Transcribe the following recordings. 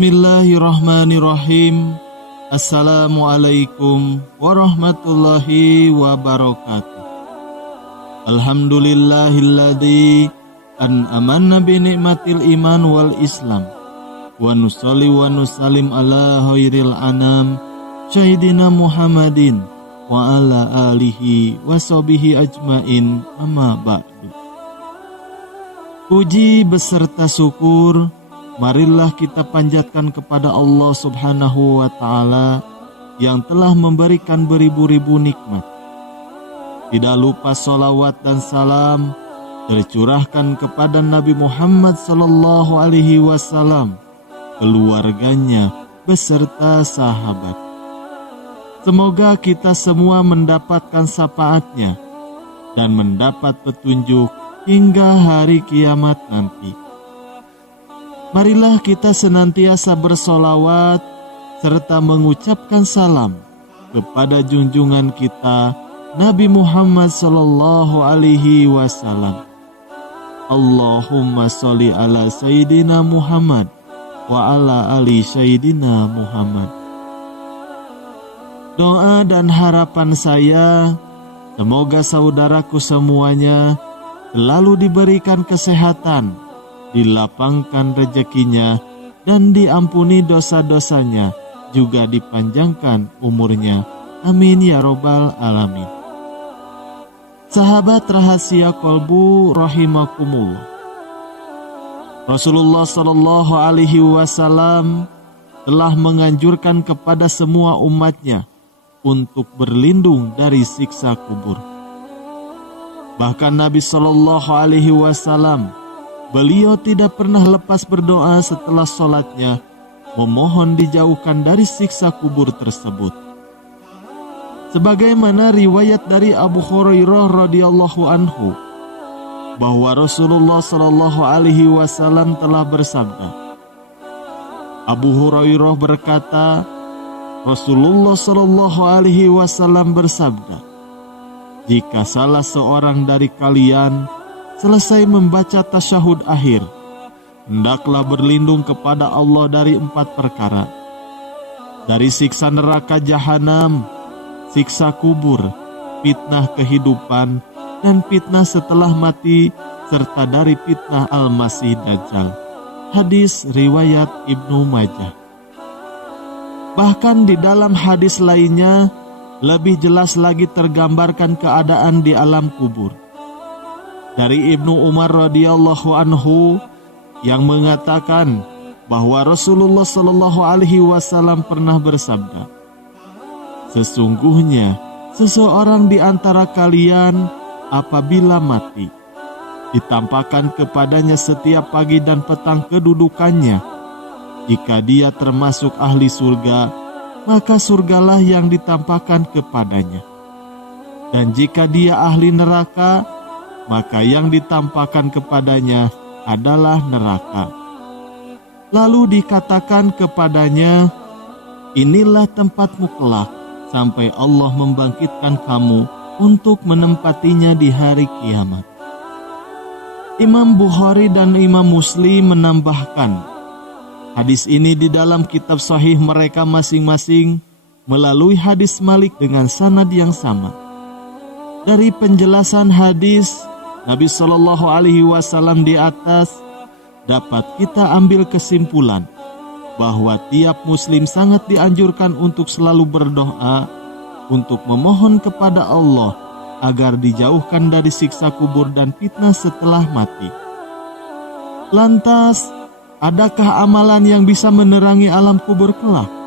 Bismillahirrahmanirrahim. Assalamualaikum warahmatullahi wabarakatuh. Alhamdulillahilladzi an'amanna bi ni'matil iman wal islam. Wa nusalli wa nusallim ala khairil anam Sayyidina Muhammadin wa ala alihi wa sahbihi ajmain, amma ba'du. Puji beserta syukur marilah kita panjatkan kepada Allah Subhanahu wa Ta'ala yang telah memberikan beribu-ribu nikmat. Tidak lupa salawat dan salam tercurahkan kepada Nabi Muhammad sallallahu alaihi wasallam, keluarganya beserta sahabat. Semoga kita semua mendapatkan syafaatnya dan mendapat petunjuk hingga hari kiamat nanti. Marilah kita senantiasa bersolawat serta mengucapkan salam kepada junjungan kita Nabi Muhammad sallallahu alaihi wasallam. Allahumma sholli ala Sayyidina Muhammad wa ala ali Sayyidina Muhammad. Doa dan harapan saya, semoga saudaraku semuanya selalu diberikan kesehatan, dilapangkan rezekinya, dan diampuni dosa-dosanya, juga dipanjangkan umurnya. Amin ya robbal alamin. Sahabat rahasia kolbu rahimakumullah, Rasulullah sallallahu alaihi wasallam telah menganjurkan kepada semua umatnya untuk berlindung dari siksa kubur. Bahkan Nabi sallallahu alaihi wasallam, beliau tidak pernah lepas berdoa setelah sholatnya, memohon dijauhkan dari siksa kubur tersebut. Sebagaimana riwayat dari Abu Hurairah radhiyallahu anhu, bahwa Rasulullah sallallahu alaihi wasallam telah bersabda. Abu Hurairah berkata, Rasulullah sallallahu alaihi wasallam bersabda, jika salah seorang dari kalian selesai membaca tasyahud akhir, hendaklah berlindung kepada Allah dari 4 perkara. Dari siksa neraka jahanam, siksa kubur, fitnah kehidupan, dan fitnah setelah mati, serta dari fitnah Al-Masih Dajjal. Hadis riwayat Ibnu Majah. Bahkan di dalam hadis lainnya, lebih jelas lagi tergambarkan keadaan di alam kubur. Dari Ibnu Umar radhiyallahu anhu yang mengatakan bahwa Rasulullah sallallahu alaihi wasallam pernah bersabda, sesungguhnya seseorang di antara kalian apabila mati, ditampakkan kepadanya setiap pagi dan petang kedudukannya. Jika dia termasuk ahli surga, maka surgalah yang ditampakkan kepadanya. Dan jika dia ahli neraka, maka yang ditampakkan kepadanya adalah neraka. Lalu dikatakan kepadanya, inilah tempatmu kelak, sampai Allah membangkitkan kamu untuk menempatinya di hari kiamat. Imam Bukhari dan Imam Muslim menambahkan, hadis ini di dalam kitab sahih mereka masing-masing melalui hadis Malik dengan sanad yang sama. Dari penjelasan hadis Nabi Shallallahu Alaihi Wasallam di atas, dapat kita ambil kesimpulan bahwa tiap muslim sangat dianjurkan untuk selalu berdoa untuk memohon kepada Allah agar dijauhkan dari siksa kubur dan fitnah setelah mati. Lantas, adakah amalan yang bisa menerangi alam kubur kelak?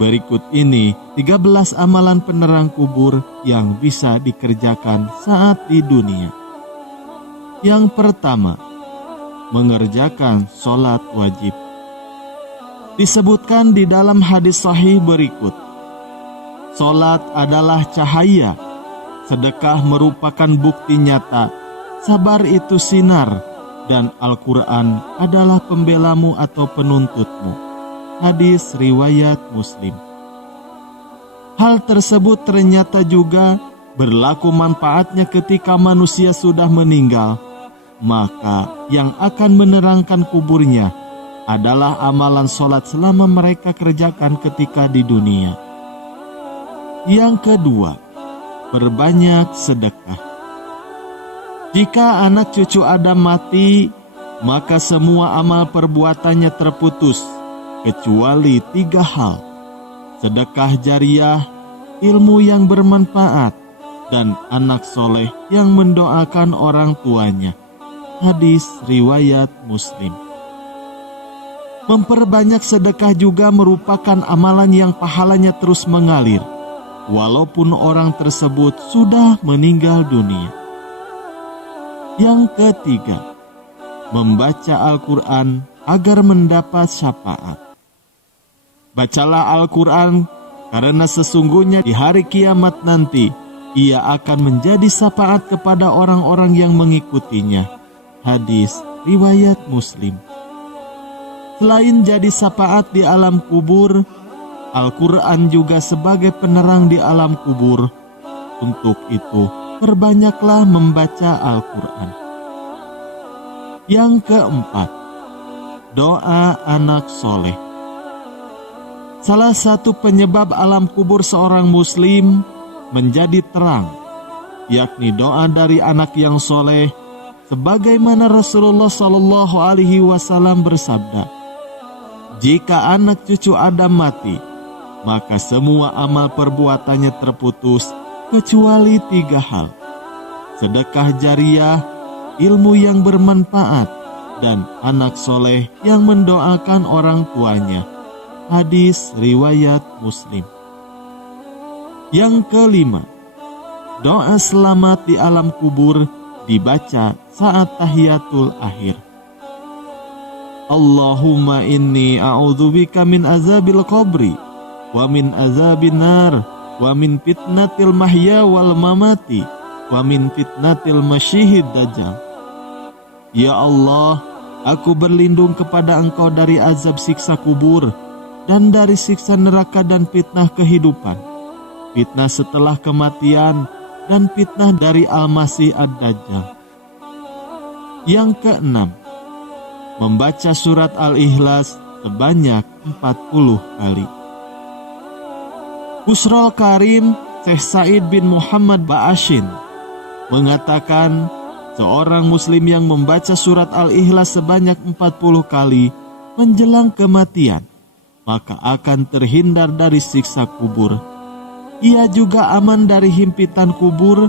Berikut ini 13 amalan penerang kubur yang bisa dikerjakan saat di dunia. Yang pertama, mengerjakan sholat wajib. Disebutkan di dalam hadis sahih berikut, sholat adalah cahaya, sedekah merupakan bukti nyata, sabar itu sinar, dan Al-Quran adalah pembelamu atau penuntutmu. Hadis riwayat Muslim. Hal tersebut ternyata juga berlaku manfaatnya ketika manusia sudah meninggal, maka yang akan menerangkan kuburnya adalah amalan sholat selama mereka kerjakan ketika di dunia. Yang kedua, berbanyak sedekah. Jika anak cucu Adam mati, maka semua amal perbuatannya terputus, kecuali 3 hal: sedekah jariah, ilmu yang bermanfaat, dan anak soleh yang mendoakan orang tuanya. Hadis riwayat Muslim. Memperbanyak sedekah juga merupakan amalan yang pahalanya terus mengalir, walaupun orang tersebut sudah meninggal dunia. Yang ketiga, membaca Al-Quran agar mendapat syafaat. Bacalah Al-Quran, karena sesungguhnya di hari kiamat nanti, ia akan menjadi syafaat kepada orang-orang yang mengikutinya. Hadis riwayat Muslim. Selain jadi syafaat di alam kubur, Al-Quran juga sebagai penerang di alam kubur. Untuk itu, perbanyaklah membaca Al-Quran. Yang keempat, doa anak soleh. Salah satu penyebab alam kubur seorang muslim menjadi terang, yakni doa dari anak yang soleh, sebagaimana Rasulullah SAW bersabda, jika anak cucu Adam mati, maka semua amal perbuatannya terputus, kecuali 3 hal: sedekah jariah, ilmu yang bermanfaat, dan anak soleh yang mendoakan orang tuanya. Hadis riwayat Muslim. Yang kelima, doa selamat di alam kubur dibaca saat tahiyatul akhir. Allahumma inni a'udzubika min azabil qabri wa min azabin nar wa min fitnatil mahya wal mamati wa min fitnatil masyihid dajjal. Ya Allah, aku berlindung kepada Engkau dari azab siksa kubur dan dari siksa neraka dan fitnah kehidupan, fitnah setelah kematian, dan fitnah dari Al-Masih Ad-Dajjal. Yang keenam, membaca surat Al-Ikhlas sebanyak 40 kali. Busrul Karim Syekh Said bin Muhammad Ba'ashin mengatakan, seorang muslim yang membaca surat Al-Ikhlas sebanyak 40 kali menjelang kematian, maka akan terhindar dari siksa kubur. Ia juga aman dari himpitan kubur,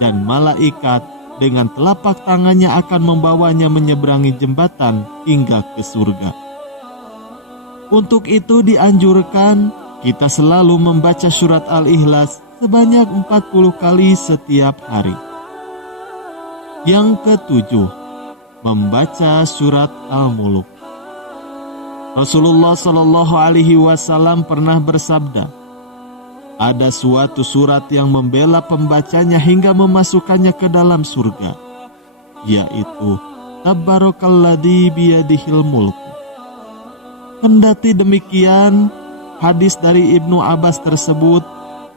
dan malaikat dengan telapak tangannya akan membawanya menyeberangi jembatan hingga ke surga. Untuk itu dianjurkan kita selalu membaca surat Al-Ikhlas sebanyak 40 kali setiap hari. Yang ketujuh, membaca surat Al-Muluk. Rasulullah SAW pernah bersabda, ada suatu surat yang membela pembacanya hingga memasukkannya ke dalam surga, yaitu Tabarakalladzi biyadihil mulku. Kendati demikian, hadis dari Ibnu Abbas tersebut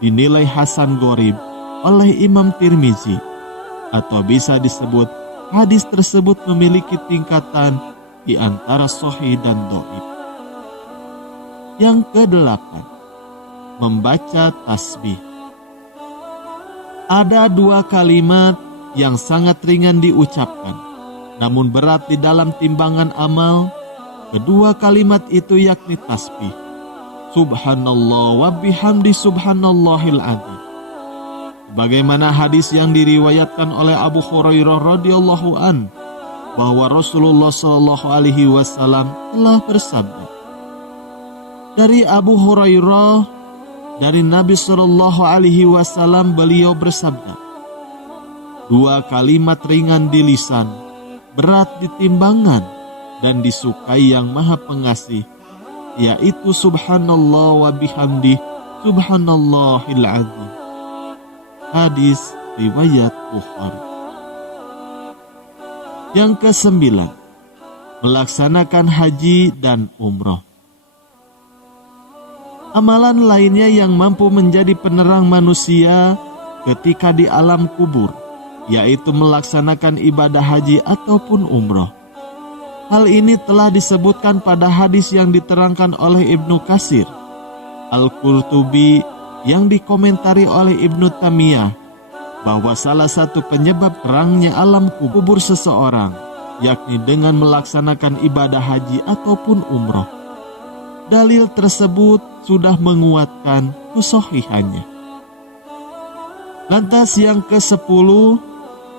dinilai hasan gharib oleh Imam Tirmizi, atau bisa disebut hadis tersebut memiliki tingkatan di antara sahih dan dhaif. Yang kedelapan, membaca tasbih. Ada 2 kalimat yang sangat ringan diucapkan, namun berat di dalam timbangan amal. Kedua kalimat itu yakni tasbih, Subhanallah wa bihamdi subhanallahil adzim. Bagaimana hadis yang diriwayatkan oleh Abu Hurairah radhiyallahu an, bahwa Rasulullah SAW telah bersabda. Dari Abu Hurairah, dari Nabi SAW, beliau bersabda, 2 kalimat ringan di lisan, berat di timbangan, dan disukai yang Maha Pengasih, yaitu Subhanallah wa bihamdi subhanallahil adzim. Hadis riwayat Bukhari. Yang kesembilan, melaksanakan haji dan umroh. Amalan lainnya yang mampu menjadi penerang manusia ketika di alam kubur, yaitu melaksanakan ibadah haji ataupun umroh. Hal ini telah disebutkan pada hadis yang diterangkan oleh Ibnu Katsir, Al-Qurtubi yang dikomentari oleh Ibnu Taimiyah, bahwa salah satu penyebab terangnya alam kubur seseorang, yakni dengan melaksanakan ibadah haji ataupun umroh. Dalil tersebut sudah menguatkan kesohihannya. Lantas yang ke-10,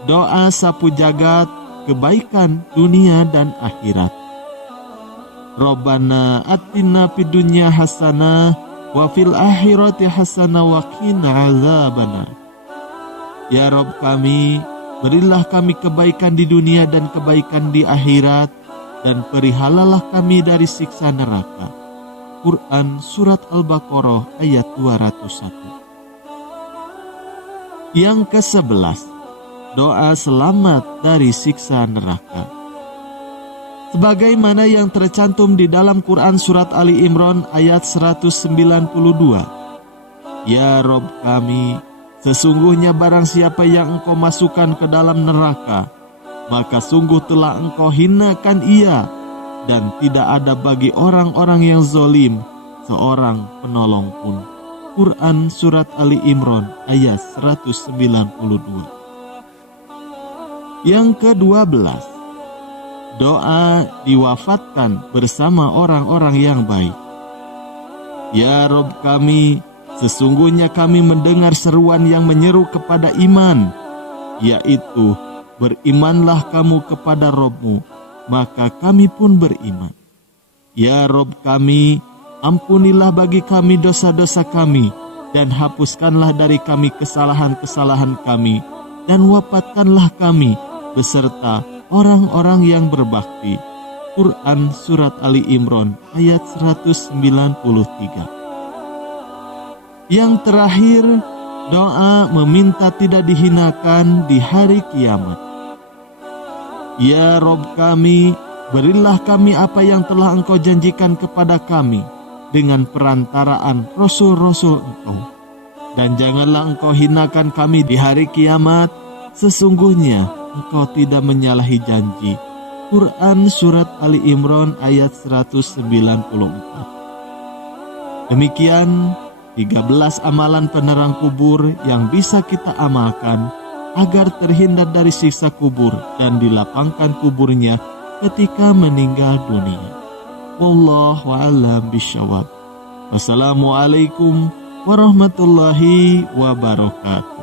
doa sapu jagat kebaikan dunia dan akhirat. Rabbana atina fid dunya hasanah wa fil akhirati hasanah wa qina azabannar. Ya Rabb kami, berilah kami kebaikan di dunia dan kebaikan di akhirat, dan perihalalah kami dari siksa neraka. Quran Surat Al-Baqarah ayat 201. Yang ke-11, doa selamat dari siksa neraka. Sebagaimana yang tercantum di dalam Quran Surat Ali Imran ayat 192. Ya Rabb kami, sesungguhnya barang siapa yang Engkau masukkan ke dalam neraka, maka sungguh telah Engkau hinakan ia, dan tidak ada bagi orang-orang yang zalim seorang penolong pun. Quran Surat Ali Imran ayat 192. Yang ke-12, doa diwafatkan bersama orang-orang yang baik. Ya Rabb kami, sesungguhnya kami mendengar seruan yang menyeru kepada iman, yaitu berimanlah kamu kepada Rabbmu, maka kami pun beriman. Ya Rabb kami, ampunilah bagi kami dosa-dosa kami, dan hapuskanlah dari kami kesalahan-kesalahan kami, dan wafatkanlah kami beserta orang-orang yang berbakti. Quran Surat Ali Imran ayat 193. Yang terakhir, doa meminta tidak dihinakan di hari kiamat. Ya Rabb kami, berilah kami apa yang telah Engkau janjikan kepada kami dengan perantaraan Rasul-Rasul Engkau, dan janganlah Engkau hinakan kami di hari kiamat. Sesungguhnya Engkau tidak menyalahi janji. Quran Surat Ali Imran ayat 194. Demikian 13 amalan penerang kubur yang bisa kita amalkan agar terhindar dari siksa kubur dan dilapangkan kuburnya ketika meninggal dunia. Wallahu a'lam bishawab. Wassalamualaikum warahmatullahi wabarakatuh.